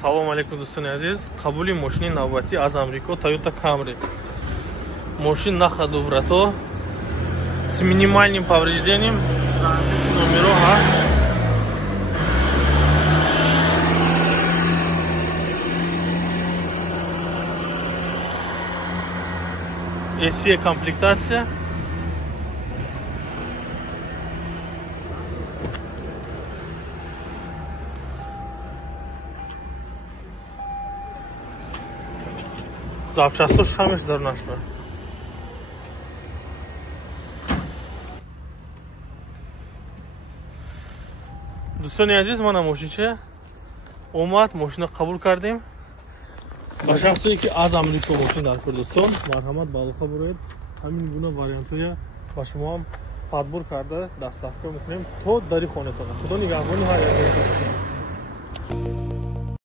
салом алейкум дӯстони азиз. Қабули мошини навбатӣ аз Амрико Toyota Camry. Мошин на ходоврато с минимальным повреждением. Номеро ҳаст. SE комплектация. Запчастош ҳамеш дар нашла. Дӯстони азиз, мана мошинча омад, мошина қабул кардем. Ба шахсое ки аз Амрико мошин дар Курдистон, марҳамат ба алоқа буроед. Ҳамин гуна вариантҳоя ба шумо ҳам подбор карда доставка мекунем то дари хонатон. Худо нигаҳбони ҳар як.